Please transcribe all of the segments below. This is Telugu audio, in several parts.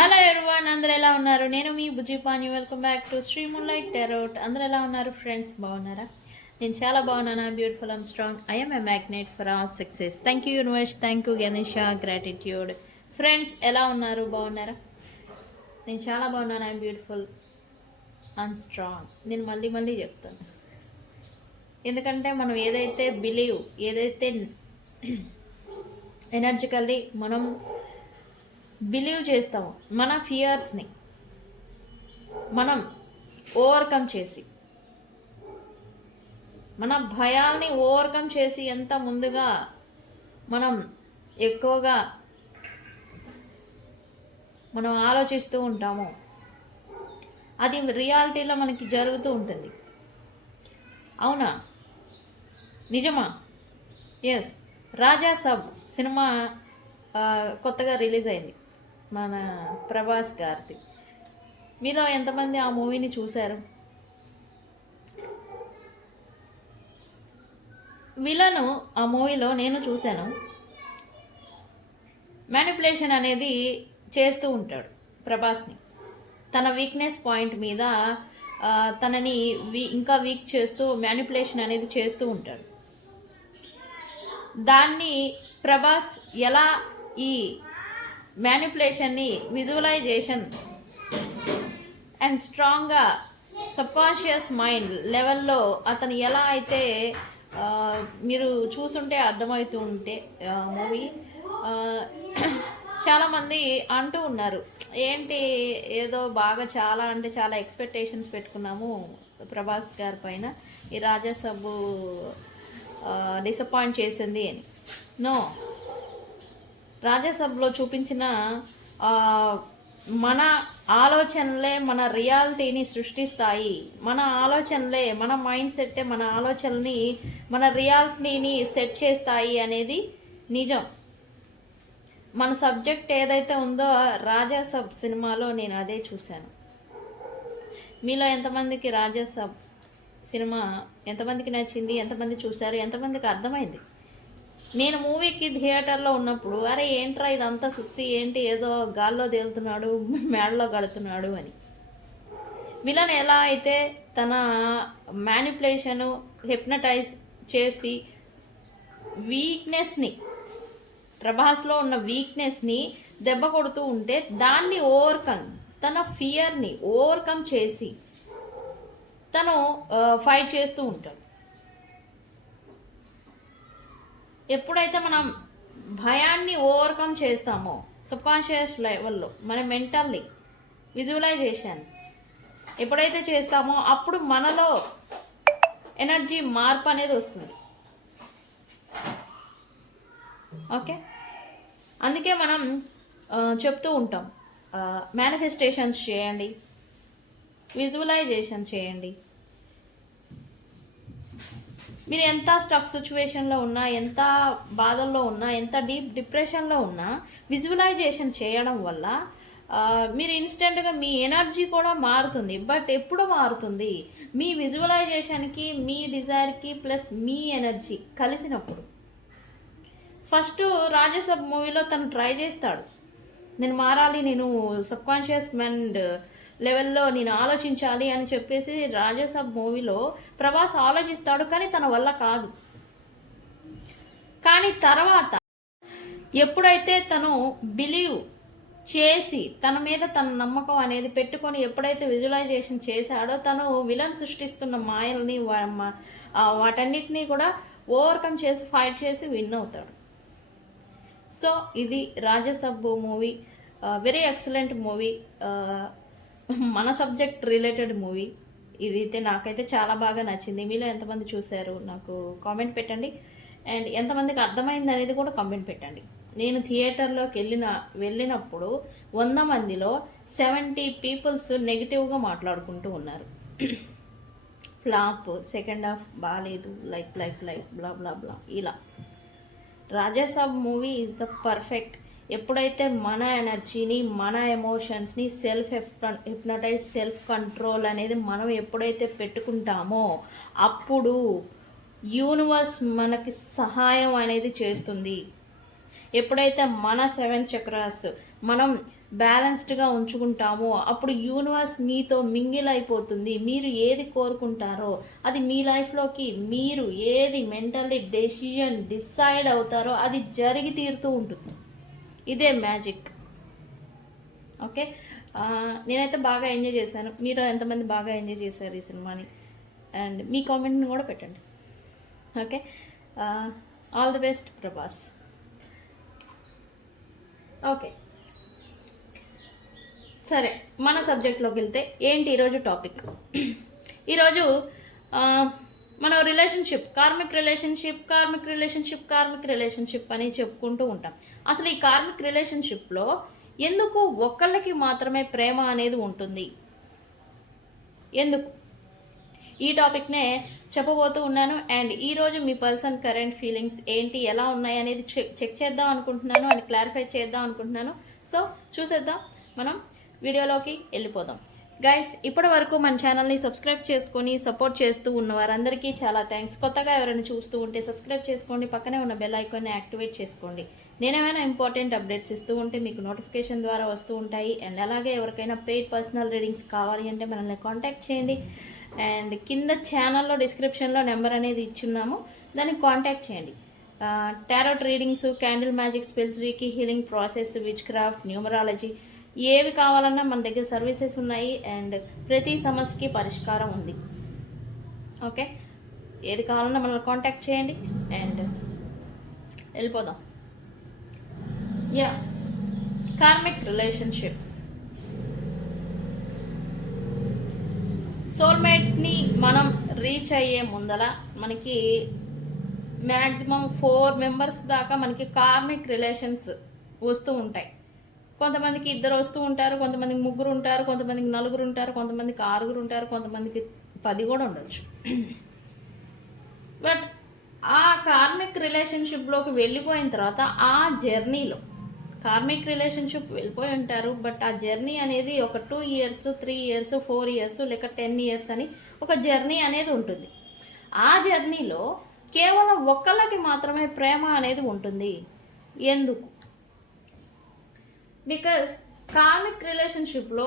హలో ఎవరివన్, అందరు ఎలా ఉన్నారు? నేను మీ Bujjipani. Welcome back to Sri moonlight tarot. అందరు ఎలా ఉన్నారు ఫ్రెండ్స్? బాగున్నారా? నేను చాలా బాగున్నాను. Beautiful, I'm strong, I'm a magnet for all success. Thank you universe, thank you Ganesha, gratitude. Friends ఎలా ఉన్నారు? బాగున్నారా? నేను చాలా బాగున్నాను. I'm beautiful, I'm strong. నేను మళ్ళీ మళ్ళీ చెప్తాను, ఎందుకంటే మనం ఏదైతే బిలీవ్, ఏదైతే ఎనర్జికల్లీ మనం బిలీవ్ చేస్తాము, మన ఫియర్స్ని మనం ఓవర్కమ్ చేసి, మన భయాల్ని ఓవర్కమ్ చేసి ఎంత ముందుగా మనం ఎక్కువగా మనం ఆలోచిస్తూ ఉంటామో అది రియాలిటీలో మనకి జరుగుతూ ఉంటుంది. అవునా? నిజమా? ఎస్. రాజా సబ్ సినిమా కొత్తగా రిలీజ్ అయింది, మన ప్రభాస్ గారిది. మీలో ఎంతమంది ఆ మూవీని చూశారు? విలను ఆ మూవీలో నేను చూశాను. మ్యానిపులేషన్ అనేది చేస్తూ ఉంటాడు ప్రభాస్ని. తన వీక్నెస్ పాయింట్ మీద తనని ఇంకా వీక్ చేస్తూ మ్యానిపులేషన్ అనేది చేస్తూ ఉంటాడు. దాన్ని ప్రభాస్ ఎలా ఈ మ్యానిపులేషన్ని విజువలైజేషన్ అండ్ స్ట్రాంగ్గా సబ్కాన్షియస్ మైండ్ లెవెల్లో అతను ఎలా అయితే మీరు చూసుంటే అర్థమవుతూ ఉంటే మూవీ, చాలామంది అంటూ ఉన్నారు, ఏంటి ఏదో బాగా చాలా అంటే చాలా ఎక్స్పెక్టేషన్స్ పెట్టుకున్నాము ప్రభాస్ గారి పైన, ఈ రాజాసబ్బు డిసప్పాయింట్ చేసింది అని. నో, రాజాసభలో చూపించిన మన ఆలోచనలే మన రియాలిటీని సృష్టిస్తాయి. మన ఆలోచనలే, మన మైండ్ సెట్టే మన ఆలోచనని, మన రియాలిటీని సెట్ చేస్తాయి అనేది నిజం. మన సబ్జెక్ట్ ఏదైతే ఉందో రాజాసబ్ సినిమాలో నేను అదే చూశాను. మీలో ఎంతమందికి రాజాసబ్ సినిమా ఎంతమందికి నచ్చింది? ఎంతమంది చూశారు? ఎంతమందికి అర్థమైంది? నేను మూవీకి థియేటర్లో ఉన్నప్పుడు అరే ఏంట్రా ఇదంతా సుత్తి, ఏంటి ఏదో గాల్లో తేలుతున్నాడు, మేడలో కడుతున్నాడు అని. విలన్ ఎలా అయితే తన మ్యానిపులేషను, హిప్నటైజ్ చేసి వీక్నెస్ని, ప్రభాస్లో ఉన్న వీక్నెస్ని దెబ్బ కొడుతూ ఉంటే దాన్ని ఓవర్కమ్, తన ఫియర్ని ఓవర్కమ్ చేసి తను ఫైట్ చేస్తూ ఉంటాడు. ఎప్పుడైతే మనం భయాన్ని ఓవర్కమ్ చేస్తామో సబ్కాన్షియస్ లెవెల్లో, మన మెంటల్లీ విజువలైజేషన్ ఎప్పుడైతే చేస్తామో అప్పుడు మనలో ఎనర్జీ మార్పు అనేది వస్తుంది. ఓకే, అందుకే మనం చెప్తూ ఉంటాం, మేనిఫెస్టేషన్స్ చేయండి, విజువలైజేషన్ చేయండి. మీరు ఎంత స్టక్ సిచ్యువేషన్లో ఉన్నా, ఎంత బాధల్లో ఉన్నా, ఎంత డీప్ డిప్రెషన్లో ఉన్నా విజువలైజేషన్ చేయడం వల్ల మీరు ఇన్స్టెంట్గా మీ ఎనర్జీ కూడా మారుతుంది. బట్ ఎప్పుడు మారుతుంది? మీ విజువలైజేషన్కి, మీ డిజైర్కి ప్లస్ మీ ఎనర్జీ కలిసినప్పుడు. ఫస్ట్ రాజసబ్ మూవీలో తను ట్రై చేస్తాడు, నేను మారాలి, నేను సబ్కాన్షియస్ మైండ్ లెవెల్లో నేను ఆలోచించాలి అని చెప్పేసి రాజాసబ్ మూవీలో ప్రభాస్ ఆలోచిస్తాడు, కానీ తన వల్ల కాదు. కానీ తర్వాత ఎప్పుడైతే తను బిలీవ్ చేసి తన మీద తన నమ్మకం అనేది పెట్టుకొని ఎప్పుడైతే విజువలైజేషన్ చేశాడో తను విలన్ సృష్టిస్తున్న మాయల్ని వాటన్నిటినీ కూడా ఓవర్కమ్ చేసి ఫైట్ చేసి విన్ అవుతాడు. సో ఇది Raja Saab movie, very excellent movie, మన సబ్జెక్ట్ రిలేటెడ్ మూవీ. ఇదైతే నాకైతే చాలా బాగా నచ్చింది. మీలో ఎంతమంది చూశారు నాకు కామెంట్ పెట్టండి, అండ్ ఎంతమందికి అర్థమైంది అనేది కూడా కామెంట్ పెట్టండి. నేను థియేటర్లోకి వెళ్ళినప్పుడు 100 మందిలో 70 పీపుల్స్ నెగిటివ్గా మాట్లాడుకుంటూ ఉన్నారు. ఫ్లాప్, సెకండ్ హాఫ్ బాగాలేదు, లైక్ బ్లా బ్లా బ్లా ఇలా. Raja Saab movie is the perfect. ఎప్పుడైతే మన ఎనర్జీని, మన ఎమోషన్స్ని సెల్ఫ్ హిప్నటైజ్, సెల్ఫ్ కంట్రోల్ అనేది మనం ఎప్పుడైతే పెట్టుకుంటామో అప్పుడు యూనివర్స్ మనకి సహాయం అనేది చేస్తుంది. ఎప్పుడైతే మన 7 చక్రాస్ మనం బ్యాలెన్స్డ్గా ఉంచుకుంటామో అప్పుడు యూనివర్స్ మీతో మింగిల్ అయిపోతుంది. మీరు ఏది కోరుకుంటారో అది మీ లైఫ్లోకి, మీరు ఏది మెంటల్లీ డిసైడ్ అవుతారో అది జరిగి తీరుతూ ఉంటుంది. ఇదే మ్యాజిక్. ఓకే, నేనైతే బాగా ఎంజాయ్ చేశాను. మీరు ఎంతమంది బాగా ఎంజాయ్ చేశారు ఈ సినిమాని? అండ్ మీ కామెంట్ని కూడా పెట్టండి. Okay, all the best Prabhas. Okay, సరే మన సబ్జెక్ట్లోకి వెళ్తే ఏంటి ఈరోజు టాపిక్? ఈరోజు మనం కార్మిక్ రిలేషన్షిప్ అని చెప్పుకుంటూ ఉంటాం. అసలు ఈ కార్మిక్ రిలేషన్షిప్లో ఎందుకు ఒక్కళ్ళకి మాత్రమే ప్రేమ అనేది ఉంటుంది? ఎందుకు? ఈ టాపిక్నే చెప్పబోతూ ఉన్నాను. అండ్ ఈరోజు మీ పర్సన్ కరెంట్ ఫీలింగ్స్ ఏంటి, ఎలా ఉన్నాయి అనేది చెక్ చేద్దాం అనుకుంటున్నాను అండ్ క్లారిఫై చేద్దాం అనుకుంటున్నాను. సో చూసేద్దాం, మనం వీడియోలోకి వెళ్ళిపోదాం. గైస్, ఇప్పటి వరకు మన ఛానల్ని సబ్స్క్రైబ్ చేసుకొని సపోర్ట్ చేస్తూ ఉన్న వారందరికీ చాలా థ్యాంక్స్. కొత్తగా ఎవరైనా చూస్తూ ఉంటే సబ్స్క్రైబ్ చేసుకోండి, పక్కనే ఉన్న బెల్ ఐకాన్ని యాక్టివేట్ చేసుకోండి. నేనేమైనా ఇంపార్టెంట్ అప్డేట్స్ ఇస్తూ ఉంటే మీకు నోటిఫికేషన్ ద్వారా వస్తూ ఉంటాయి. అండ్ అలాగే ఎవరికైనా పెయిడ్ పర్సనల్ రీడింగ్స్ కావాలి అంటే మనల్ని కాంటాక్ట్ చేయండి. అండ్ కింద ఛానల్లో డిస్క్రిప్షన్లో నెంబర్ అనేది ఇచ్చున్నాము, దాన్ని కాంటాక్ట్ చేయండి. Tarot readings, candle magic, spells, reiki, healing process, witchcraft, numerology, ఏవి కావాలన్నా మన దగ్గర సర్వీసెస్ ఉన్నాయి. అండ్ ప్రతి సమస్యకి పరిష్కారం ఉంది. ఓకే, ఏది కావాలన్నా మనల్ని కాంటాక్ట్ చేయండి. అండ్ వెళ్ళిపోదాం. Karmic relationships. సోల్మేట్ని మనం రీచ్ అయ్యే ముందల మనకి మ్యాక్సిమం 4 మెంబర్స్ దాకా మనకి కార్మిక్ రిలేషన్స్ వస్తూ ఉంటాయి. కొంతమందికి 2 వస్తూ ఉంటారు, కొంతమందికి 3 ఉంటారు, కొంతమందికి 4 ఉంటారు, కొంతమందికి 6 ఉంటారు, కొంతమందికి 10 కూడా ఉండొచ్చు. బట్ ఆ కార్మిక్ రిలేషన్షిప్లోకి వెళ్ళిపోయిన తర్వాత ఆ జర్నీలో కార్మిక్ రిలేషన్షిప్ వెళ్ళిపోయి ఉంటారు. బట్ ఆ జర్నీ అనేది ఒక 2 ఇయర్స్, 3 ఇయర్స్, 4 ఇయర్స్ లేక 10 ఇయర్స్ అని ఒక జర్నీ అనేది ఉంటుంది. ఆ జర్నీలో కేవలం ఒక్కళ్ళకి మాత్రమే ప్రేమ అనేది ఉంటుంది. ఎందుకు? బికాజ్ కార్మిక్ రిలేషన్షిప్లో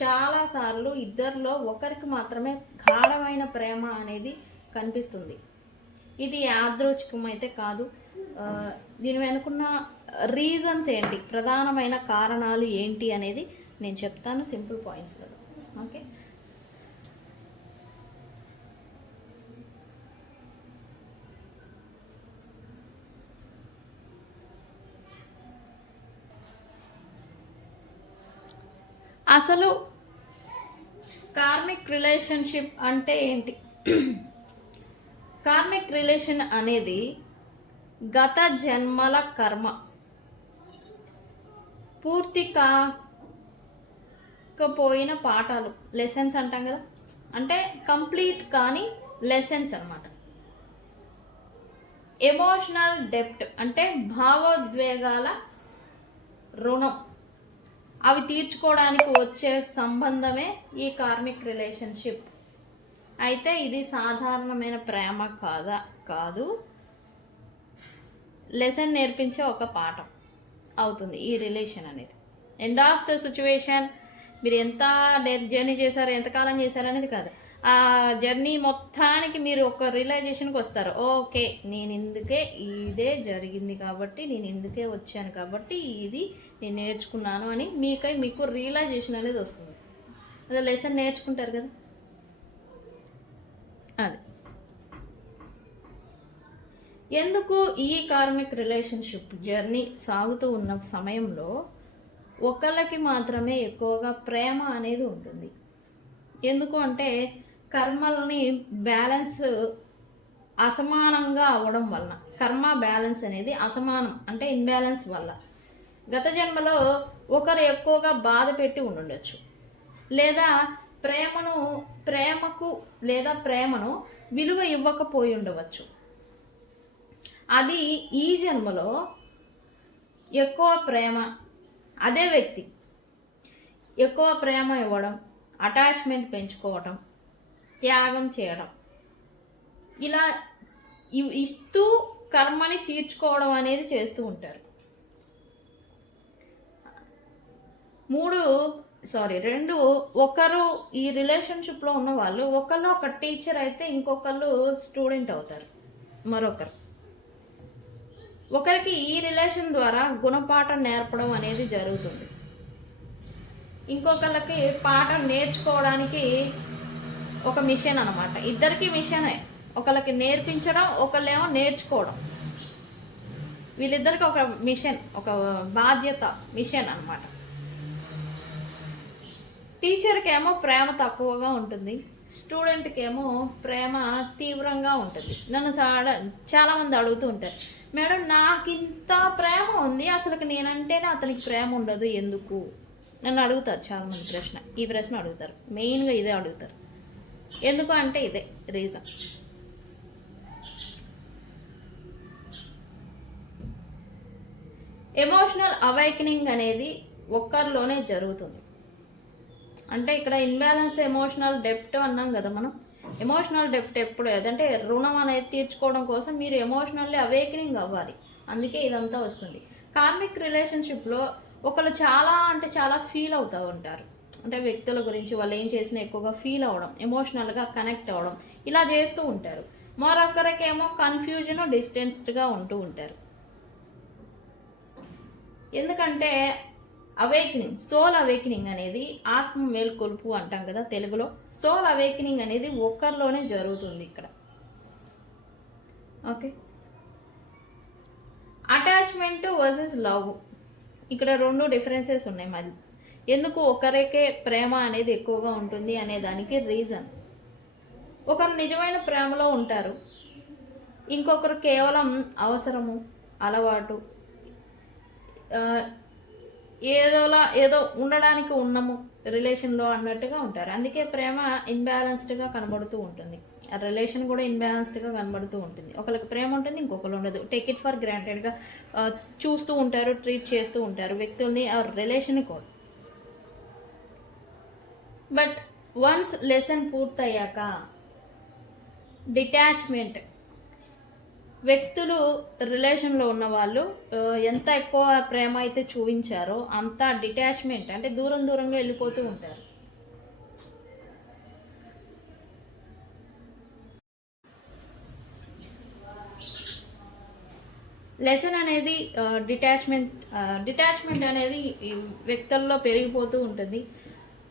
చాలాసార్లు ఇద్దరిలో ఒకరికి మాత్రమే గాఢమైన ప్రేమ అనేది కనిపిస్తుంది. ఇది యాదృచ్ఛికం అయితే కాదు. దీని వెనుకున్న రీజన్స్ ఏంటి, ప్రధానమైన కారణాలు ఏంటి అనేది నేను చెప్తాను సింపుల్ పాయింట్స్లో. ఓకే, అసలు కార్మిక్ రిలేషన్షిప్ అంటే ఏంటి? కార్మిక్ రిలేషన్ అనేది గత జన్మల కర్మ పూర్తి కాకపోయిన పాఠాలు, లెసన్స్ అంటాం కదా, అంటే కంప్లీట్ కానీ లెసన్స్ అన్నమాట. ఎమోషనల్ డెప్ట్ అంటే భావోద్వేగాల రుణం, అవి తీర్చుకోవడానికి వచ్చే సంబంధమే ఈ కార్మిక్ రిలేషన్షిప్. అయితే ఇది సాధారణమైన ప్రేమ కాదు, లెసన్ నేర్పించే ఒక పాఠం అవుతుంది ఈ రిలేషన్ అనేది. ఎండ్ ఆఫ్ ద సిచ్యువేషన్ మీరు ఎంత జర్నీ చేశారు, ఎంతకాలం చేశారు అనేది కాదు. ఆ జర్నీ మొత్తానికి మీరు ఒక రియలైజేషన్కి వస్తారు. ఓకే, నేను ఇందుకే, ఇదే జరిగింది కాబట్టి నేను ఇందుకే వచ్చాను కాబట్టి ఇది నేను నేర్చుకున్నాను అని మీకు రియలైజేషన్ అనేది వస్తుంది. అదే లెసన్ నేర్చుకుంటారు కదా, అది. ఎందుకు ఈ కార్మిక్ రిలేషన్షిప్ జర్నీ సాగుతూ ఉన్న సమయంలో ఒకళ్ళకి మాత్రమే ఎక్కువగా ప్రేమ అనేది ఉంటుంది? ఎందుకు అంటే కర్మలని బ్యాలెన్స్ అసమానంగా అవ్వడం వలన, కర్మ బ్యాలెన్స్ అనేది అసమానం అంటే ఇన్బ్యాలెన్స్ వల్ల గత జన్మలో ఒకరు ఎక్కువగా బాధ పెట్టి ఉండొచ్చు, లేదా ప్రేమను విలువ ఇవ్వకపోయి ఉండవచ్చు. అది ఈ జన్మలో ఎక్కువ ప్రేమ, అదే వ్యక్తి ఎక్కువ ప్రేమ ఇవ్వడం, అటాచ్మెంట్ పెంచుకోవడం, త్యాగం చేయడం, ఇలా ఇస్తూ కర్మని తీర్చుకోవడం అనేది చేస్తూ ఉంటారు. రెండు, ఒకరు ఈ రిలేషన్షిప్లో ఉన్న వాళ్ళు ఒకళ్ళు ఒక టీచర్ అయితే ఇంకొకళ్ళు స్టూడెంట్ అవుతారు. ఒకరికి ఈ రిలేషన్ ద్వారా గుణపాఠం నేర్పడం అనేది జరుగుతుంది. ఇంకొకళ్ళకి పాఠం నేర్చుకోవడానికి ఒక మిషన్ అనమాట. ఇద్దరికి మిషనే, ఒకళ్ళకి నేర్పించడం, ఒకళ్ళేమో నేర్చుకోవడం. వీళ్ళిద్దరికి ఒక మిషన్, ఒక బాధ్యత, మిషన్ అనమాట. టీచర్కి ఏమో ప్రేమ తక్కువగా ఉంటుంది, స్టూడెంట్కి ఏమో ప్రేమ తీవ్రంగా ఉంటుంది. నన్ను చాలామంది అడుగుతూ ఉంటారు, మేడం నాకు ఇంత ప్రేమ ఉంది, అసలుకి నేనంటేనే అతనికి ప్రేమ ఉండదు ఎందుకు? నన్ను అడుగుతారు చాలామంది ఈ ప్రశ్న అడుగుతారు. మెయిన్గా ఇదే అడుగుతారు. ఎందుకు అంటే ఇదే రీజన్. ఎమోషనల్ అవేకనింగ్ అనేది ఒక్కరిలోనే జరుగుతుంది. అంటే ఇక్కడ ఇన్బ్యాలెన్స్ ఎమోషనల్ డెప్ట్ అన్నాం కదా మనం. ఎమోషనల్ డెప్ట్ ఎప్పుడు ఏదంటే రుణం అనేది తీర్చుకోవడం కోసం మీరు ఎమోషనల్లీ అవేకనింగ్ అవ్వాలి. అందుకే ఇదంతా వస్తుంది. కార్మిక్ రిలేషన్షిప్లో ఒకళ్ళు చాలా ఫీల్ అవుతూ ఉంటారు. అంటే వ్యక్తుల గురించి వాళ్ళు ఏం చేసినా ఎక్కువగా ఫీల్ అవ్వడం, ఎమోషనల్గా కనెక్ట్ అవ్వడం, ఇలా చేస్తూ ఉంటారు. మరొకరికేమో కన్ఫ్యూజన్, డిస్టెన్స్డ్గా ఉంటూ ఉంటారు. ఎందుకంటే అవేకనింగ్, సోల్ అవేకనింగ్ అనేది ఆత్మ మేల్కొలుపు అంటాం కదా తెలుగులో. సోల్ అవేకనింగ్ అనేది ఒక్కరిలోనే జరుగుతుంది ఇక్కడ. ఓకే, అటాచ్మెంట్ వర్సెస్ లవ్, ఇక్కడ రెండు డిఫరెన్సెస్ ఉన్నాయి. మరి ఎందుకు ఒకరికే ప్రేమ అనేది ఎక్కువగా ఉంటుంది అనే దానికి రీజన్, ఒకరు నిజమైన ప్రేమలో ఉంటారు, ఇంకొకరు కేవలం అవసరము, అలవాటు, ఏదో ఉండడానికి ఉన్నాము రిలేషన్లో అన్నట్టుగా ఉంటారు. అందుకే ప్రేమ ఇన్బ్యాలెన్స్డ్గా కనబడుతూ ఉంటుంది. ఆ రిలేషన్ కూడా ఇన్బ్యాలెన్స్డ్గా కనబడుతూ ఉంటుంది. ఒకరికి ప్రేమ ఉంటుంది, ఇంకొకరు ఉండదు. టేక్ ఇట్ ఫర్ గ్రాంటెడ్గా చూస్తూ ఉంటారు, ట్రీట్ చేస్తూ ఉంటారు వ్యక్తుల్ని, ఆ రిలేషన్ కూడా. బట్ వన్స్ లెసన్ పూర్తయ్యాక డిటాచ్మెంట్, వ్యక్తులు రిలేషన్లో ఉన్న వాళ్ళు ఎంత ఎక్కువ ప్రేమ అయితే చూపించారో అంత డిటాచ్మెంట్ అంటే దూరంగా వెళ్ళిపోతూ ఉంటారు. లెసన్ అనేది డిటాచ్మెంట్ అనేది వ్యక్తుల్లో పెరిగిపోతూ ఉంటుంది.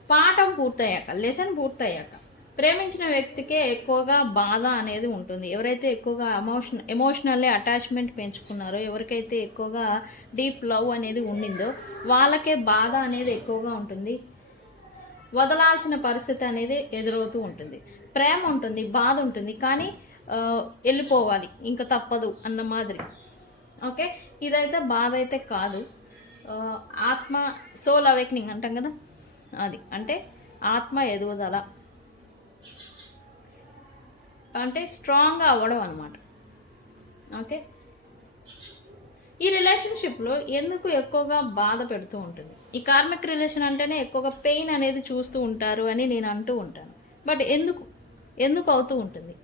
పాఠం పూర్తయ్యాక, లెసన్ పూర్తయ్యాక ప్రేమించిన వ్యక్తికే ఎక్కువగా బాధ అనేది ఉంటుంది. ఎవరైతే ఎక్కువగా ఎమోషనల్లీ అటాచ్మెంట్ పెంచుకున్నారో, ఎవరికైతే ఎక్కువగా డీప్ లవ్ అనేది ఉండిందో వాళ్ళకే బాధ అనేది ఎక్కువగా ఉంటుంది. వదలాల్సిన పరిస్థితి అనేది ఎదురవుతూ ఉంటుంది. ప్రేమ ఉంటుంది, బాధ ఉంటుంది, కానీ వెళ్ళిపోవాలి ఇంకా తప్పదు అన్న మాదిరి. ఓకే, ఇదైతే బాధ అయితే కాదు. ఆత్మ సోల్ అవేకనింగ్ అంటాం కదా, అది అంటే ఆత్మ ఎదుగుదల, అంటే స్ట్రాంగ్గా అవ్వడం అన్నమాట. ఓకే, ఈ రిలేషన్షిప్లో ఎందుకు ఎక్కువగా బాధ పెడుతూ ఉంటుంది? ఈ కార్మిక్ రిలేషన్ అంటేనే ఎక్కువగా పెయిన్ అనేది చూస్తూ ఉంటారు అని నేను అంటూ ఉంటాను. బట్ ఎందుకు అవుతూ ఉంటుంది?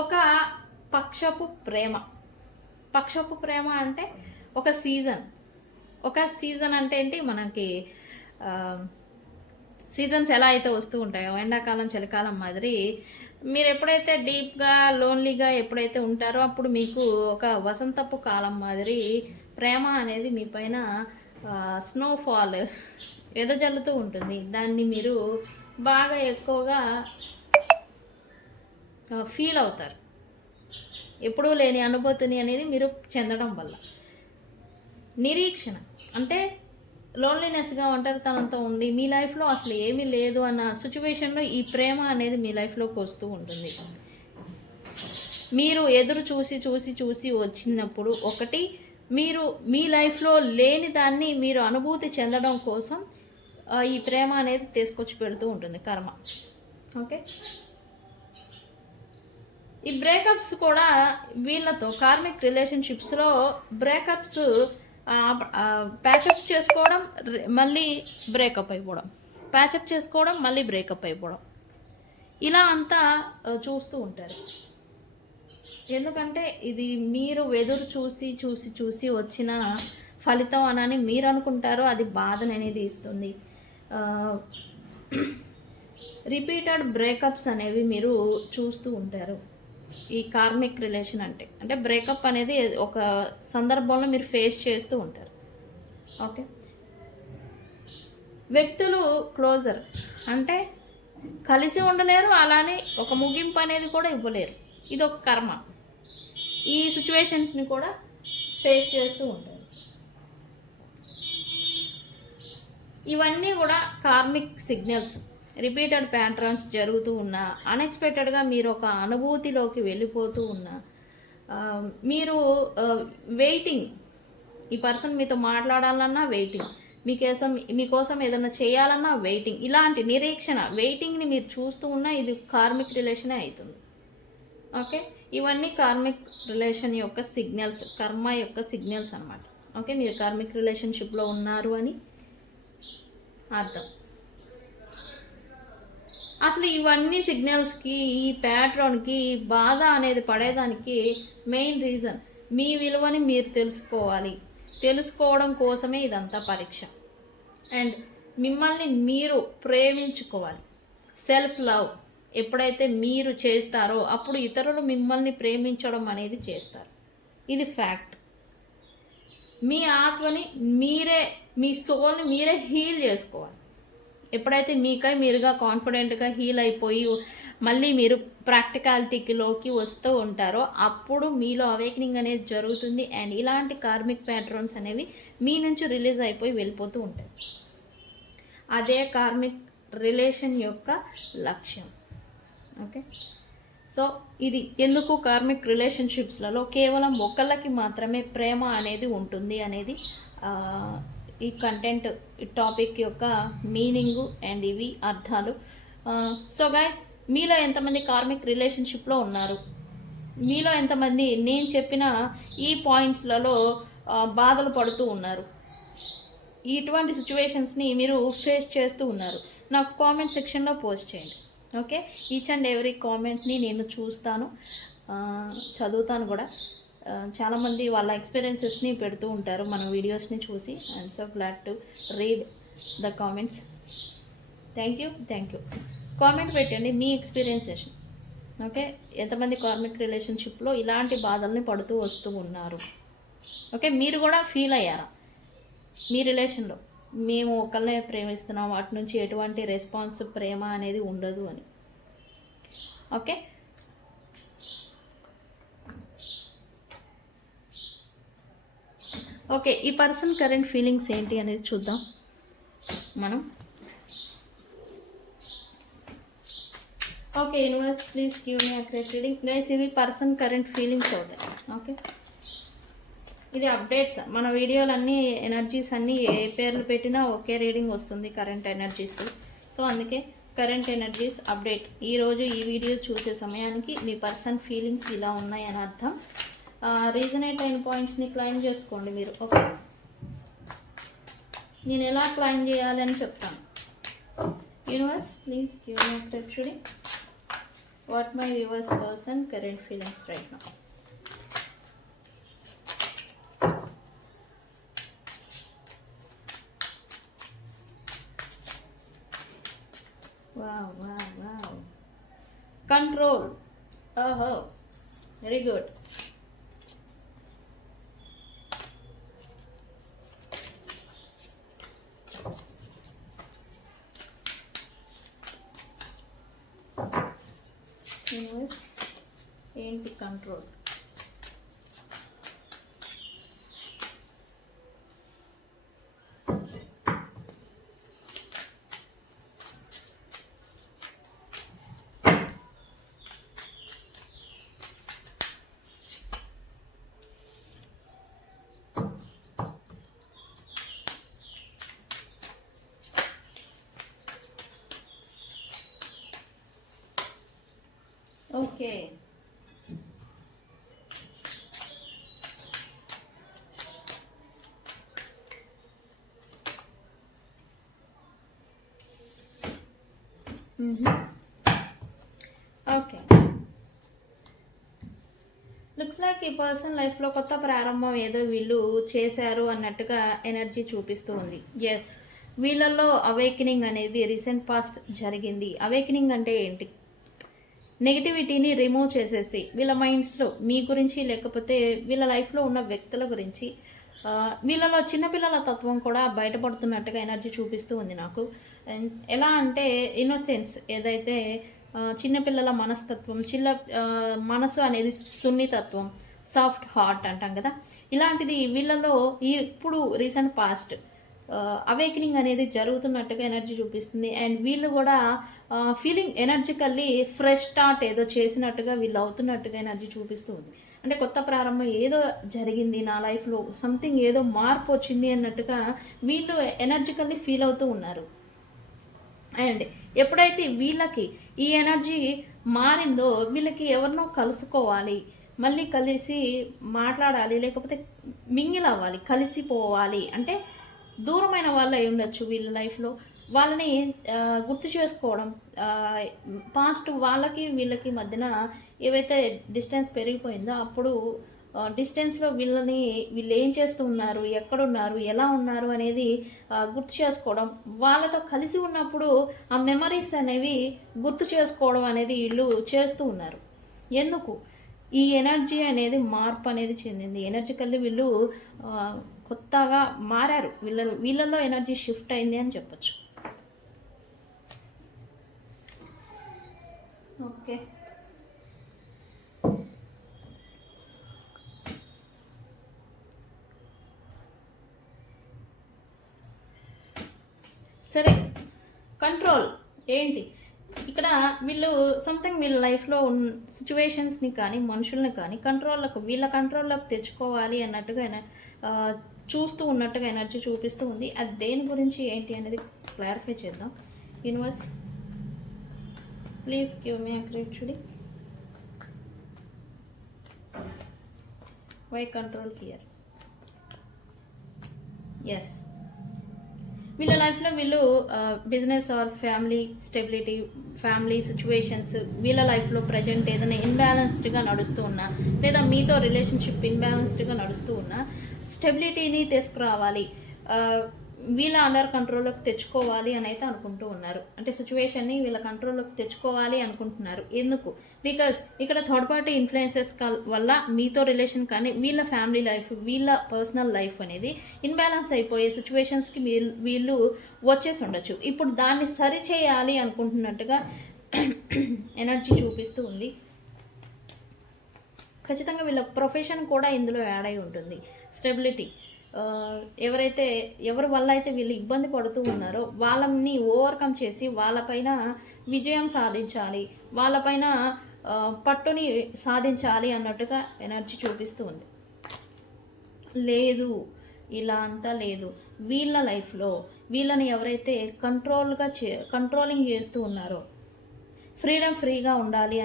ఒక పక్షపు ప్రేమ అంటే ఒక సీజన్ అంటే ఏంటి, మనకి సీజన్స్ ఎలా అయితే వస్తూ ఉంటాయో ఎండాకాలం, చలికాలం మాదిరి మీరు ఎప్పుడైతే డీప్గా లోన్లీగా ఎప్పుడైతే ఉంటారో అప్పుడు మీకు ఒక వసంతపు కాలం మాదిరి ప్రేమ అనేది మీ పైన స్నోఫాల్ ఎదజల్లుతూ ఉంటుంది. దాన్ని మీరు బాగా ఎక్కువగా ఫీల్ అవుతారు. ఎప్పుడూ లేని అనుభూతిని అనేది మీరు చెందడం వల్ల. నిరీక్షణ అంటే లోన్లీనెస్గా ఒంటరితనంతో ఉండి మీ లైఫ్లో అసలు ఏమీ లేదు అన్న సిచ్యువేషన్లో ఈ ప్రేమ అనేది మీ లైఫ్లోకి వస్తూ ఉంటుంది. మీరు ఎదురు చూసి వచ్చినప్పుడు ఒకటి, మీరు మీ లైఫ్లో లేని దాన్ని మీరు అనుభూతి చెందడం కోసం ఈ ప్రేమ అనేది తీసుకొచ్చి పెడుతూ ఉంటుంది కర్మ. ఓకే, ఈ బ్రేకప్స్ కూడా వీళ్ళతో కార్మిక్ రిలేషన్షిప్స్లో బ్రేకప్స్ ప్యాచప్ చేసుకోవడం, మళ్ళీ బ్రేకప్ అయిపోవడం, ప్యాచప్ చేసుకోవడం, మళ్ళీ బ్రేకప్ అయిపోవడం, ఇలా అంతా చూస్తూ ఉంటారు. ఎందుకంటే ఇది మీరు ఎదురు చూసి వచ్చిన ఫలితం అని మీరు అనుకుంటారో అది బాధను అనేది ఇస్తుంది. రిపీటెడ్ బ్రేకప్స్ అనేవి మీరు చూస్తూ ఉంటారు. ఈ కార్మిక్ రిలేషన్ అంటే బ్రేకప్ అనేది ఒక సందర్భంలో మీరు ఫేస్ చేస్తూ ఉంటారు. ఓకే, వ్యక్తులు క్లోజర్ అంటే కలిసి ఉండలేరు, అలానే ఒక ముగింపు అనేది కూడా ఇవ్వలేరు. ఇది ఒక కర్మ. ఈ సిచ్యువేషన్స్ని కూడా ఫేస్ చేస్తూ ఉంటారు. ఇవన్నీ కూడా కార్మిక్ సిగ్నల్స్. రిపీటెడ్ ప్యాటర్న్స్ జరుగుతూ ఉన్నా, అన్ఎక్స్పెక్టెడ్గా మీరు ఒక అనుభూతిలోకి వెళ్ళిపోతూ ఉన్నా, మీరు వెయిటింగ్, ఈ పర్సన్ మీతో మాట్లాడాలన్నా వెయిటింగ్, మీకోసం ఏదైనా చేయాలన్నా వెయిటింగ్, ఇలాంటి నిరీక్షణ వెయిటింగ్ని మీరు చూస్తూ ఉన్నా ఇది కార్మిక్ రిలేషనే అవుతుంది. ఓకే, ఇవన్నీ కార్మిక్ రిలేషన్ యొక్క సిగ్నల్స్, కర్మ యొక్క సిగ్నల్స్ అన్నమాట. ఓకే, మీరు కార్మిక్ రిలేషన్షిప్లో ఉన్నారు అని అర్థం. అసలు ఇవన్నీ సిగ్నల్స్కి, ఈ ప్యాట్రన్కి, ఈ బాధ అనేది పడేదానికి మెయిన్ రీజన్ మీ విలువని మీరు తెలుసుకోవాలి. తెలుసుకోవడం కోసమే ఇదంతా పరీక్ష. అండ్ మిమ్మల్ని మీరు ప్రేమించుకోవాలి. సెల్ఫ్ లవ్ ఎప్పుడైతే మీరు చేస్తారో అప్పుడు ఇతరులు మిమ్మల్ని ప్రేమించడం అనేది చేస్తారు. ఇది ఫ్యాక్ట్. మీ ఆత్మని మీరే, మీ సోల్ని మీరే హీల్ చేసుకోవాలి. ఎప్పుడైతే మీకై మీరుగా కాన్ఫిడెంట్గా హీల్ అయిపోయి మళ్ళీ మీరు ప్రాక్టికాలిటీలోకి వస్తూ ఉంటారో అప్పుడు మీలో అవేకనింగ్ అనేది జరుగుతుంది. అండ్ ఇలాంటి కార్మిక్ ప్యాటర్న్స్ అనేవి మీ నుంచి రిలీజ్ అయిపోయి వెళ్ళిపోతూ ఉంటాయి. అదే కార్మిక్ రిలేషన్ యొక్క లక్ష్యం. ఓకే, సో ఇది ఎందుకు కార్మిక్ రిలేషన్షిప్స్లలో కేవలం ఒకళ్ళకి మాత్రమే ప్రేమ అనేది ఉంటుంది అనేది ఈ కంటెంట్, ఈ టాపిక్ యొక్క మీనింగు అండ్ ఇవి అర్థాలు. సో గైస్, మీలో ఎంతమంది కార్మిక్ రిలేషన్షిప్లో ఉన్నారు? మీలో ఎంతమంది నేను చెప్పిన ఈ పాయింట్స్లలో బాధలు పడుతూ ఉన్నారు? ఇటువంటి సిచ్యువేషన్స్ని మీరు ఫేస్ చేస్తూ ఉన్నారు? నాకు కామెంట్ సెక్షన్లో పోస్ట్ చేయండి. ఓకే, ఈచ్ అండ్ ఎవ్రీ కామెంట్ని నేను చూస్తాను, చదువుతాను కూడా. చాలామంది వాళ్ళ ఎక్స్పీరియన్సెస్ని పెడుతూ ఉంటారు మన వీడియోస్ని చూసి. I'm so glad to read the comments. Thank you. Comment పెట్టండి మీ ఎక్స్పీరియన్సెస్. ఓకే, ఎంతమంది కార్మిక్ రిలేషన్షిప్లో ఇలాంటి బాధల్ని పడుతూ వస్తూ ఉన్నారు? ఓకే, మీరు కూడా ఫీల్ అయ్యారా మీ రిలేషన్లో మేము ఒకళ్ళనే ప్రేమిస్తున్నాం, వాటి నుంచి ఎటువంటి రెస్పాన్స్, ప్రేమ అనేది ఉండదు అని? ఓకే, ఓకే, ఈ పర్సన్ కరెంట్ ఫీలింగ్స్ ఏంటి అనేది చూద్దాం మనం. Okay, universe please give me accurate reading. Guys, ఇవి పర్సన్ కరెంట్ ఫీలింగ్స్ అవుతాయి. ఓకే, ఇది అప్డేట్స్. మన వీడియోలన్నీ ఎనర్జీస్ అన్నీ ఏ పేర్లు పెట్టినా ఒకే రీడింగ్ వస్తుంది, కరెంట్ ఎనర్జీస్. సో అందుకే కరెంట్ ఎనర్జీస్ అప్డేట్. ఈరోజు ఈ వీడియో చూసే సమయానికి మీ పర్సన్ ఫీలింగ్స్ ఇలా ఉన్నాయని అర్థం. రీజనేట్ అయిన పాయింట్స్ని క్లైమ్ చేసుకోండి మీరు. ఓకే, నేను ఎలా క్లైమ్ చేయాలని చెప్తాను. Universe please give me accurate reading. What my viewers person current feelings right now. Wow. Control. Oh, very good. Yes, ఏంటి control? Okay. Okay. Looks like వీళ్ళకి పర్సనల్ లైఫ్లో కొత్త ప్రారంభం ఏదో వీళ్ళు చేశారు అన్నట్టుగా ఎనర్జీ చూపిస్తూ ఉంది. ఎస్, వీళ్ళల్లో అవేకనింగ్ అనేది రీసెంట్ పాస్ట్ జరిగింది. అవేకనింగ్ అంటే ఏంటి? నెగిటివిటీని రిమూవ్ చేసేసి వీళ్ళ మైండ్స్లో మీ గురించి లేకపోతే వీళ్ళ లైఫ్లో ఉన్న వ్యక్తుల గురించి వీళ్ళలో చిన్నపిల్లల తత్వం కూడా బయటపడుతున్నట్టుగా ఎనర్జీ చూపిస్తూ ఉంది నాకు. అండ్ ఎలా అంటే ఇన్నోసెన్స్ ఏదైతే చిన్నపిల్లల మనస్తత్వం, మనసు అనేది సున్నితత్వం, సాఫ్ట్ హార్ట్ అంటాం కదా, ఇలాంటిది వీళ్ళలో ఇప్పుడు రీసెంట్ పాస్ట్ అవేకనింగ్ అనేది జరుగుతున్నట్టుగా ఎనర్జీ చూపిస్తుంది. అండ్ వీళ్ళు కూడా ఫీలింగ్ ఎనర్జికల్లీ ఫ్రెష్ స్టార్ట్ ఏదో చేసినట్టుగా వీళ్ళు అవుతున్నట్టుగా ఎనర్జీ చూపిస్తూ ఉంది. అంటే కొత్త ప్రారంభం ఏదో జరిగింది నా లైఫ్లో, సంథింగ్ ఏదో మార్పు వచ్చింది అన్నట్టుగా వీళ్ళు ఎనర్జికల్లీ ఫీల్ అవుతూ ఉన్నారు. అండ్ ఎప్పుడైతే వీళ్ళకి ఈ ఎనర్జీ మారిందో వీళ్ళకి ఎవరినో కలుసుకోవాలి, మళ్ళీ కలిసి మాట్లాడాలి, లేకపోతే మింగిల్ అవ్వాలి, కలిసిపోవాలి. అంటే దూరమైన వాళ్ళు అయి ఉండొచ్చు వీళ్ళ లైఫ్లో, వాళ్ళని గుర్తు చేసుకోవడం, పాస్ట్ వాళ్ళకి వీళ్ళకి మధ్యన ఏవైతే డిస్టెన్స్ పెరిగిపోయిందో అప్పుడు డిస్టెన్స్లో వీళ్ళు ఏం చేస్తూ ఉన్నారు, ఎక్కడున్నారు, ఎలా ఉన్నారు అనేది గుర్తు చేసుకోవడం, వాళ్ళతో కలిసి ఉన్నప్పుడు ఆ మెమరీస్ అనేవి గుర్తు చేసుకోవడం అనేది వీళ్ళు చేస్తూ ఉన్నారు. ఎందుకు? ఈ ఎనర్జీ అనేది మార్పు అనేది చెందింది. ఎనర్జికల్లీ వీళ్ళు కొత్తగా మారారు. వీళ్ళల్లో ఎనర్జీ షిఫ్ట్ అయింది అని చెప్పచ్చు. ఓకే, సరే. కంట్రోల్ ఏంటి ఇక్కడ? వీళ్ళు సంథింగ్ వీళ్ళ లైఫ్లో ఉన్న సిచ్యువేషన్స్ని కానీ మనుషుల్ని కానీ వీళ్ళ కంట్రోల్లోకి తెచ్చుకోవాలి అన్నట్టుగా చూస్తూ ఉన్నట్టుగా ఎనర్జీ చూపిస్తూ ఉంది. అది దేని గురించి ఏంటి అనేది క్లారిఫై చేద్దాం. Universe, please give me accurate reading. Why control here? Yes, వీళ్ళ లైఫ్లో వీళ్ళు business or family stability, family situations, వీళ్ళ లైఫ్లో ప్రజెంట్ ఏదైనా ఇన్బ్యాలెన్స్డ్గా నడుస్తూ ఉన్నా, లేదా మీతో రిలేషన్షిప్ ఇన్బ్యాలెన్స్డ్గా నడుస్తూ ఉన్నా స్టెబిలిటీని తీసుకురావాలి, వీళ్ళ అండర్ కంట్రోల్లోకి తెచ్చుకోవాలి అని అయితే అనుకుంటూ ఉన్నారు. అంటే సిచ్యువేషన్ని వీళ్ళ కంట్రోల్లోకి తెచ్చుకోవాలి అనుకుంటున్నారు. ఎందుకు? బికాజ్ ఇక్కడ థర్డ్ పార్టీ ఇన్ఫ్లుయెన్సెస్ వల్ల మీతో రిలేషన్ కానీ వీళ్ళ ఫ్యామిలీ లైఫ్, వీళ్ళ పర్సనల్ లైఫ్ అనేది ఇన్బ్యాలెన్స్ అయిపోయే సిచ్యువేషన్స్కి వీళ్ళు వచ్చేసి ఉండొచ్చు. ఇప్పుడు దాన్ని సరి చేయాలి అనుకుంటున్నట్టుగా ఎనర్జీ చూపిస్తూ ఉంది. ఖచ్చితంగా వీళ్ళ ప్రొఫెషన్ కూడా ఇందులో యాడ్ అయి ఉంటుంది. స్టెబిలిటీ, ఎవరి వల్ల అయితే వీళ్ళు ఇబ్బంది పడుతూ ఉన్నారో వాళ్ళని ఓవర్కమ్ చేసి వాళ్ళపైన విజయం సాధించాలి, వాళ్ళపైన పట్టుని సాధించాలి అన్నట్టుగా ఎనర్జీ చూపిస్తూ ఉంది. లేదు, ఇలా అంతా లేదు. వీళ్ళ లైఫ్లో వీళ్ళని ఎవరైతే కంట్రోలింగ్ చేస్తూ ఉన్నారో, ఫ్రీగా ఉండాలి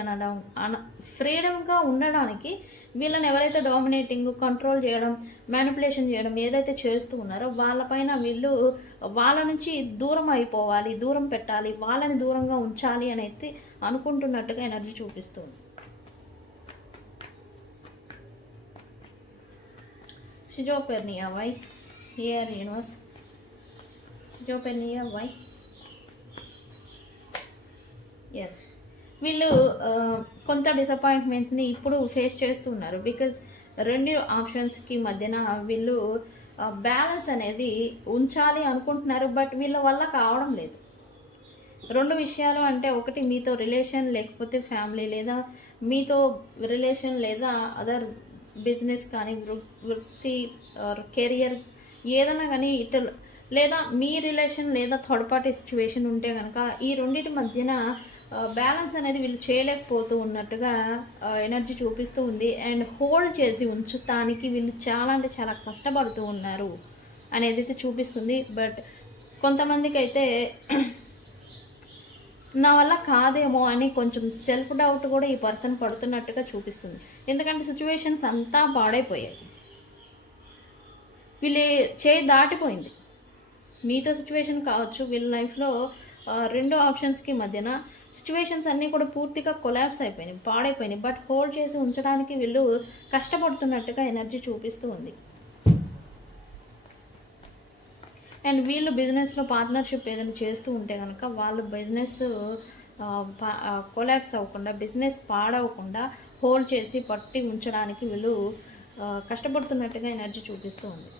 ఫ్రీడమ్గా ఉండడానికి వీళ్ళని ఎవరైతే డామినేటింగ్, కంట్రోల్ చేయడం, మ్యానిపులేషన్ చేయడం ఏదైతే చేస్తూ ఉన్నారో వాళ్ళపైన వీళ్ళు వాళ్ళ నుంచి దూరం అయిపోవాలి, దూరం పెట్టాలి, వాళ్ళని దూరంగా ఉంచాలి అని అయితే అనుకుంటున్నట్టుగా ఎనర్జీ చూపిస్తుంది. Schizophrenia why here universe? Schizophrenia why? Yes, వీళ్ళు కొంత డిసప్పాయింట్మెంట్ని ఇప్పుడు ఫేస్ చేస్తున్నారు. బికాజ్ రెండు ఆప్షన్స్కి మధ్యన వీళ్ళు బ్యాలెన్స్ అనేది ఉంచాలి అనుకుంటున్నారు, బట్ వీళ్ళ వల్ల కావడం లేదు. రెండు విషయాలు అంటే, ఒకటి మీతో రిలేషన్ లేకపోతే ఫ్యామిలీ, లేదా మీతో రిలేషన్ లేదా అదర్ బిజినెస్ కానీ వృత్తి కెరియర్ ఏదైనా కానీ ఇటు, లేదా మీ రిలేషన్ లేదా థర్డ్ పార్టీ సిచ్యువేషన్ ఉంటే కనుక ఈ రెండింటి మధ్యన బ్యాలెన్స్ అనేది వీళ్ళు చేయలేకపోతూ ఉన్నట్టుగా ఎనర్జీ చూపిస్తూ ఉంది. అండ్ హోల్డ్ చేసి ఉంచటానికి వీళ్ళు చాలా అంటే చాలా కష్టపడుతూ ఉన్నారు అనేది అయితే చూపిస్తుంది. బట్ కొంతమందికి అయితే నా వల్ల కాదేమో అని కొంచెం సెల్ఫ్ డౌట్ కూడా ఈ పర్సన్ పడుతున్నట్టుగా చూపిస్తుంది. ఎందుకంటే సిచ్యువేషన్స్ అంతా పాడైపోయాయి, వీళ్ళు చేయి దాటిపోయింది. మీతో సిచ్యువేషన్ కావచ్చు, వీళ్ళ లైఫ్లో రెండు ఆప్షన్స్కి మధ్యన సిచ్యువేషన్స్ అన్నీ కూడా పూర్తిగా కొలాప్స్ అయిపోయినాయి, పాడైపోయినాయి. బట్ హోల్డ్ చేసి ఉంచడానికి వీళ్ళు కష్టపడుతున్నట్టుగా ఎనర్జీ చూపిస్తూ ఉంది. అండ్ వీళ్ళు బిజినెస్లో పార్ట్నర్షిప్ ఏదైనా చేస్తూ ఉంటే కనుక వాళ్ళు బిజినెస్ కొలాప్స్ అవ్వకుండా, బిజినెస్ పాడవకుండా హోల్డ్ చేసి పట్టి ఉంచడానికి వీళ్ళు కష్టపడుతున్నట్టుగా ఎనర్జీ చూపిస్తూ ఉంది.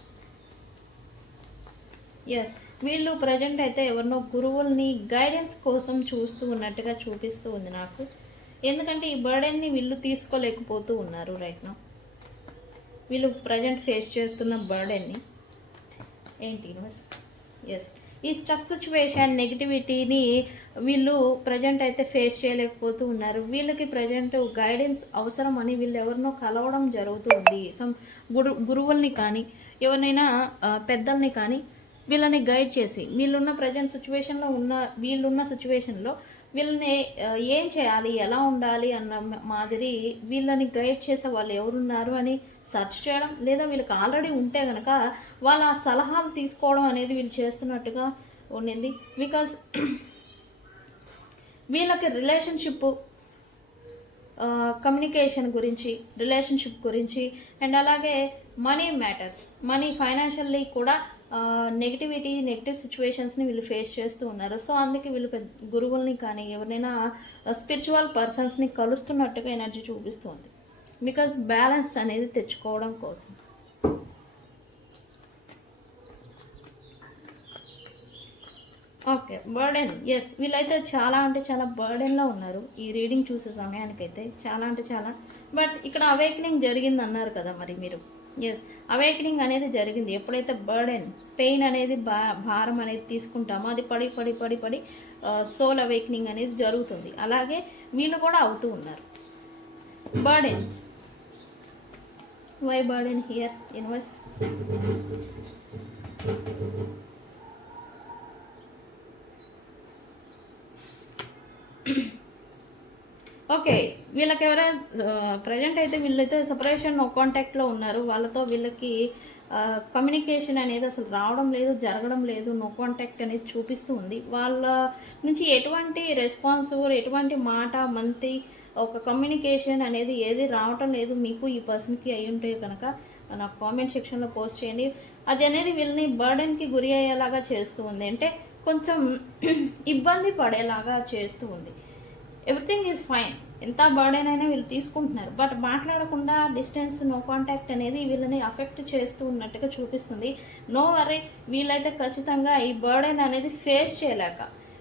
ఎస్, వీళ్ళు ప్రజెంట్ అయితే ఎవరినో గురువుల్ని గైడెన్స్ కోసం చూస్తూ ఉన్నట్టుగా చూపిస్తూ ఉంది నాకు. ఎందుకంటే ఈ బర్డెన్ని వీళ్ళు తీసుకోలేకపోతూ ఉన్నారు రైట్ నౌ. వీళ్ళు ప్రజెంట్ ఫేస్ చేస్తున్న బర్డెన్ని ఏంటి? ఎస్, ఈ స్టక్ సిచ్యువేషన్ నెగిటివిటీని వీళ్ళు ప్రజెంట్ అయితే ఫేస్ చేయలేకపోతూ ఉన్నారు. వీళ్ళకి ప్రజెంట్ గైడెన్స్ అవసరం అని వీళ్ళు ఎవరినో కలవడం జరుగుతూ ఉంది. సమ్ గురువుల్ని కానీ ఎవరినైనా పెద్దల్ని కానీ వీళ్ళని గైడ్ చేసి వీళ్ళున్న ప్రజెంట్ సిచ్యువేషన్లో వీళ్ళున్న సిచ్యువేషన్లో వీళ్ళని ఏం చేయాలి, ఎలా ఉండాలి అన్న మాదిరి వీళ్ళని గైడ్ చేసే వాళ్ళు ఎవరున్నారు అని సెర్చ్ చేయడం, లేదా వీళ్ళకి ఆల్రెడీ ఉంటే కనుక వాళ్ళ సలహాలు తీసుకోవడం అనేది వీళ్ళు చేస్తున్నట్టుగా ఉండింది. బికాజ్ వీళ్ళకి రిలేషన్షిప్, కమ్యూనికేషన్ గురించి, రిలేషన్షిప్ గురించి అండ్ అలాగే మనీ మ్యాటర్స్, మనీ ఫైనాన్షియల్లీ కూడా నెగిటివ్ సిచ్యువేషన్స్ని వీళ్ళు ఫేస్ చేస్తూ ఉన్నారు. సో అందుకే వీళ్ళు గురువుల్ని కానీ ఎవరినైనా స్పిరిచువల్ పర్సన్స్ని కలుస్తున్నట్టుగా ఎనర్జీ చూపిస్తుంది. బికాజ్ బ్యాలెన్స్ అనేది తెచ్చుకోవడం కోసం. Okay, burden. ఎస్, వీళ్ళైతే చాలా అంటే చాలా బర్డెన్లో ఉన్నారు ఈ రీడింగ్ చూసే సమయానికైతే. చాలా అంటే చాలా. బట్ ఇక్కడ అవేకనింగ్ జరిగింది అన్నారు కదా మరి మీరు. ఎస్, అవేకనింగ్ అనేది జరిగింది. ఎప్పుడైతే బర్డెన్, పెయిన్ అనేది భారం అనేది తీసుకుంటామో అది పడి పడి పడి పడి సోల్ అవేకనింగ్ అనేది జరుగుతుంది. అలాగే వీళ్ళు కూడా అవుతూ ఉన్నారు. Burden, why burden here universe? Okay, వీళ్ళకి ఎవరైనా ప్రజెంట్ అయితే వీళ్ళైతే సపరేషన్, నో కాంటాక్ట్లో ఉన్నారు. వాళ్ళతో వీళ్ళకి కమ్యూనికేషన్ అనేది అసలు రావడం లేదు, జరగడం లేదు. నో కాంటాక్ట్ అనేది చూపిస్తూ ఉంది. వాళ్ళ నుంచి ఎటువంటి రెస్పాన్స్, ఎటువంటి మాట, మంతి ఒక కమ్యూనికేషన్ అనేది ఏది రావటం లేదు. మీకు ఈ పర్సన్కి అయి ఉంటే కనుక నాకు కామెంట్ సెక్షన్లో పోస్ట్ చేయండి. అది అనేది వీళ్ళని బర్డెన్కి గురి అయ్యేలాగా చేస్తూ ఉంది, అంటే కొంచెం ఇబ్బంది పడేలాగా చేస్తూ ఉంది. ఎవ్రీథింగ్ ఈజ్ ఫైన్, ఎంత బర్డెన్ అయినా వీళ్ళు తీసుకుంటున్నారు. బట్ మాట్లాడకుండా డిస్టెన్స్, నో కాంటాక్ట్ అనేది వీళ్ళని అఫెక్ట్ చేస్తూ ఉన్నట్టుగా చూపిస్తుంది. నో వరీ, వీళ్ళైతే ఖచ్చితంగా ఈ బర్డెన్ అనేది ఫేస్ చేయలేక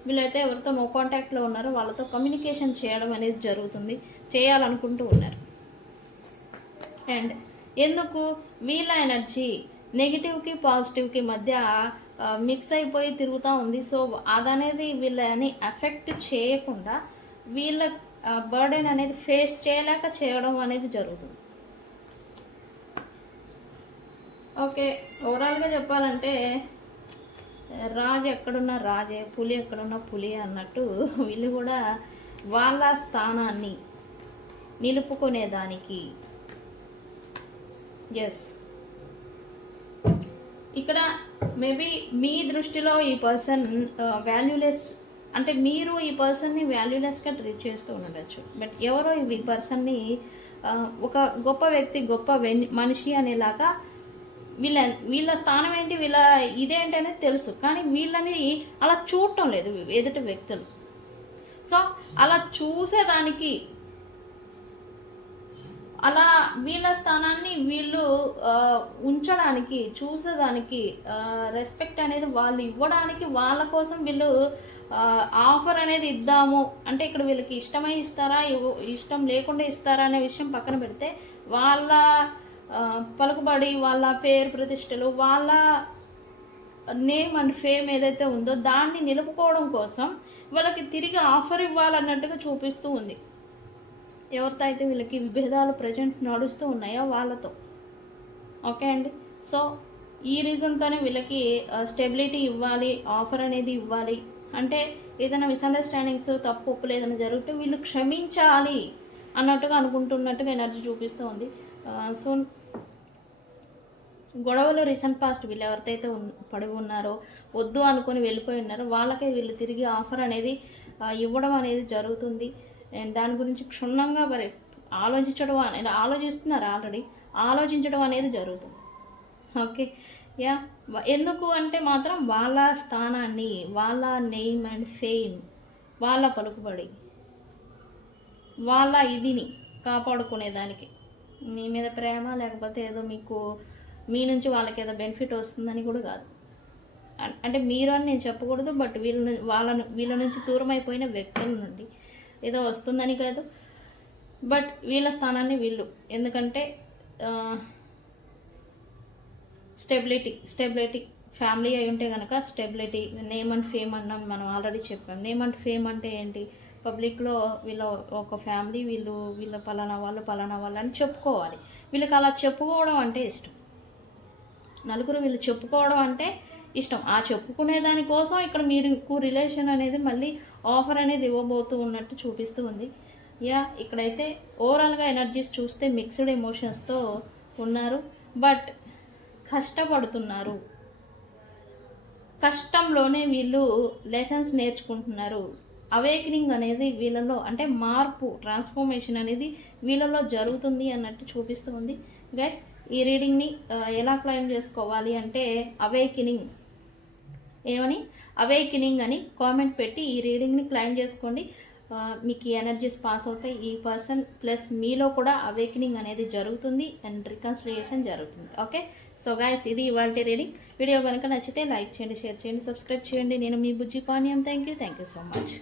వీళ్ళైతే ఎవరితో నో కాంటాక్ట్లో ఉన్నారో వాళ్ళతో కమ్యూనికేషన్ చేయడం అనేది జరుగుతుంది, చేయాలనుకుంటూ ఉన్నారు. అండ్ ఎందుకు వీళ్ళ ఎనర్జీ నెగిటివ్కి పాజిటివ్కి మధ్య మిక్స్ అయిపోయి తిరుగుతూ ఉంది. సో అదనేది వీళ్ళని అఫెక్ట్ చేయకుండా వీళ్ళ బర్డెన్ అనేది ఫేస్ చేయలేక చేయడం అనేది జరుగుతుంది. ఓకే, ఓవరాల్గా చెప్పాలంటే రాజు ఎక్కడున్న రాజే, పులి ఎక్కడున్న పులి అన్నట్టు వీళ్ళు కూడా వాళ్ళ స్థానాన్ని నిలుపుకునేదానికి. ఎస్, ఇక్కడ మేబీ మీ దృష్టిలో ఈ పర్సన్ వాల్యూలెస్, అంటే మీరు ఈ పర్సన్ని వాల్యూలెస్గా ట్రీట్ చేస్తూ ఉండవచ్చు. బట్ ఎవరో ఈ పర్సన్ని ఒక గొప్ప వ్యక్తి, గొప్ప మనిషి అనేలాగా వీళ్ళ స్థానం ఏంటి, వీళ్ళ ఇదేంటి అనేది తెలుసు. కానీ వీళ్ళని అలా చూడటం లేదు ఎదుటి వ్యక్తులు. సో అలా చూసేదానికి, అలా వీళ్ళ స్థానాన్ని వీళ్ళు ఉంచడానికి, చూసేదానికి, రెస్పెక్ట్ అనేది వాళ్ళు ఇవ్వడానికి, వాళ్ళ కోసం వీళ్ళు ఆఫర్ అనేది ఇద్దాము అంటే ఇక్కడ వీళ్ళకి ఇష్టమై ఇస్తారా, ఇష్టం లేకుండా ఇస్తారా అనే విషయం పక్కన పెడితే, వాళ్ళ పలుకుబడి, వాళ్ళ పేరు ప్రతిష్టలు, వాళ్ళ నేమ్ అండ్ ఫేమ్ ఏదైతే ఉందో దాన్ని నిలుపుకోవడం కోసం వాళ్ళకి తిరిగి ఆఫర్ ఇవ్వాలన్నట్టుగా చూపిస్తూ ఉంది. ఎవరితో అయితే వీళ్ళకి విభేదాలు ప్రజెంట్ నడుస్తూ ఉన్నాయో వాళ్ళతో. ఓకే అండి, సో ఈ రీజన్తోనే వీళ్ళకి స్టెబిలిటీ ఇవ్వాలి, ఆఫర్ అనేది ఇవ్వాలి. అంటే ఏదైనా మిస్అండర్స్టాండింగ్స్, తప్పు ఒప్పులు ఏదైనా జరిగితే వీళ్ళు క్షమించాలి అన్నట్టుగా అనుకుంటున్నట్టుగా ఎనర్జీ చూపిస్తూ ఉంది. సో గొడవలు రీసెంట్ పాస్ట్ వీళ్ళు ఎవరితో పడి ఉన్నారో, వద్దు అనుకుని వెళ్ళిపోయి ఉన్నారో వాళ్ళకే వీళ్ళు తిరిగి ఆఫర్ అనేది ఇవ్వడం అనేది జరుగుతుంది. అండ్ దాని గురించి క్షుణ్ణంగా మరి ఆలోచిస్తున్నారు ఆల్రెడీ, ఆలోచించడం అనేది జరుగుతుంది. Okay, yeah. ఎందుకు అంటే మాత్రం వాళ్ళ స్థానాన్ని, వాళ్ళ నేమ్ అండ్ ఫేమ్, వాళ్ళ పలుకుబడి, వాళ్ళ ఇదిని కాపాడుకునేదానికి, మీ మీద ప్రేమ లేకపోతే ఏదో మీకు మీ నుంచి వాళ్ళకి ఏదో బెనిఫిట్ వస్తుందని కూడా కాదు. అంటే మీరు అని నేను చెప్పకూడదు, బట్ వీళ్ళ నుంచి దూరం అయిపోయిన వ్యక్తుల నుండి ఏదో వస్తుందని కాదు, బట్ వీళ్ళ స్థానాన్ని వీళ్ళు, ఎందుకంటే స్టెబిలిటీ ఫ్యామిలీ అయి ఉంటే కనుక స్టెబిలిటీ, నేమ్ అండ్ ఫేమ్ అన్నాం మనం ఆల్రెడీ చెప్పాం. నేమ్ అండ్ ఫేమ్ అంటే ఏంటి? పబ్లిక్లో వీళ్ళ ఒక ఫ్యామిలీ, వీళ్ళ పలానా వాళ్ళు అని చెప్పుకోవాలి. వీళ్ళకి అలా చెప్పుకోవడం అంటే ఇష్టం. నలుగురు వీళ్ళు చెప్పుకోవడం అంటే ఇష్టం. ఆ చెప్పుకునే దానికోసం ఇక్కడ మీకు రిలేషన్ అనేది మళ్ళీ ఆఫర్ అనేది ఇవ్వబోతూ ఉన్నట్టు చూపిస్తూ ఉంది. యా, ఇక్కడైతే ఓవరాల్గా ఎనర్జీస్ చూస్తే మిక్స్డ్ ఎమోషన్స్తో ఉన్నారు, బట్ కష్టపడుతున్నారు. కష్టంలోనే వీళ్ళు లెసన్స్ నేర్చుకుంటున్నారు. అవేకనింగ్ అనేది వీళ్ళలో, అంటే మార్పు, ట్రాన్స్ఫర్మేషన్ అనేది వీళ్ళలో జరుగుతుంది అన్నట్టు చూపిస్తూ ఉంది. గైస్, ఈ రీడింగ్ని ఎలా క్లైమ్ చేసుకోవాలి అంటే అవేకనింగ్ అని కామెంట్ పెట్టి ఈ రీడింగ్ని క్లైమ్ చేసుకోండి. మీకు ఈ ఎనర్జీస్ పాస్ అవుతాయి. ఈ పర్సన్ ప్లస్ మీలో కూడా అవేకనింగ్ అనేది జరుగుతుంది అండ్ రికన్సిలియేషన్ జరుగుతుంది. ఓకే, సో గైస్, ఇది ఇవాల్టి రీడింగ్. వీడియో కనుక నచ్చితే లైక్ చేయండి, షేర్ చేయండి, సబ్స్క్రైబ్ చేయండి. నేను మీ బుజ్జి పానీయం. Thank you so much.